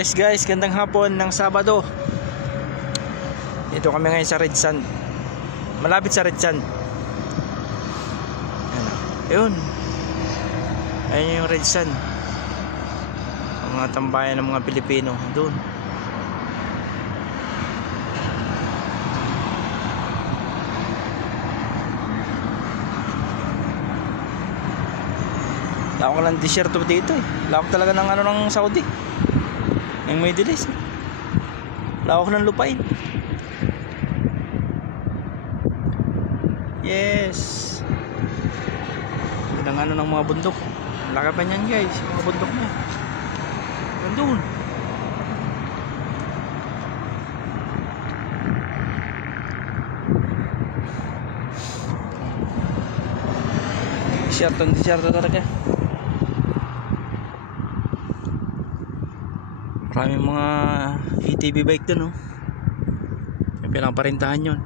Yes guys, gandang hapon ng Sabado. Dito kami ngayon sa Red Sand. Malapit sa Red Sand. Ayun. Ayun yung Red Sand. Ang mga tambayan ng mga Pilipino doon. Lako ko ng desierto dito eh. Lako talaga ng ano ng Saudi. Yung Middle East. Lako ko ng lupain. Yes. Ang ano ng mga bundok. Laka pa niyan guys. Mga bundok na. Nandun. Desierto talaga. Maraming mga ATV bike dun, oh. May pinaparintahan yun.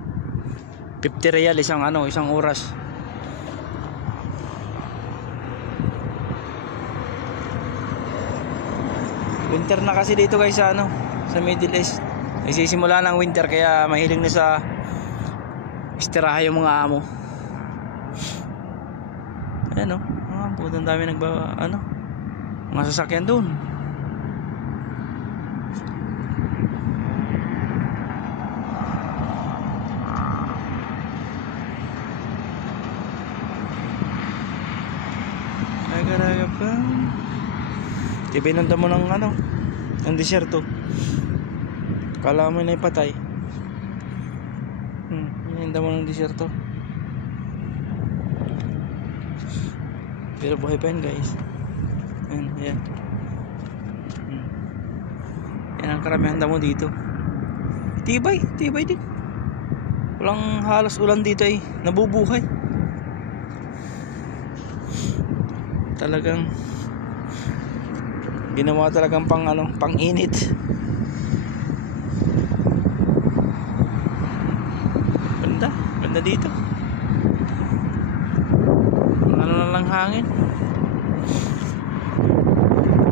50 real isang oras. Winter na kasi dito guys sa Middle East. Nagsisimula ng winter kaya mahiling na sa istiraha yung mga amo. Ayan, oh. Putang dami mga sasakyan doon. Nagaraga pa. Ibinunda mo ng desierto. Kala mo na ipatay. Ibinunda mo ng desierto. Pero buhay pa yun guys. Yan. Yan ang karamihan damo dito. Tibay din. Walang halos ulan dito eh. Nabubuhay. Talagang ginawa talagang pang init. Ganda dito. Ano na lang hangin.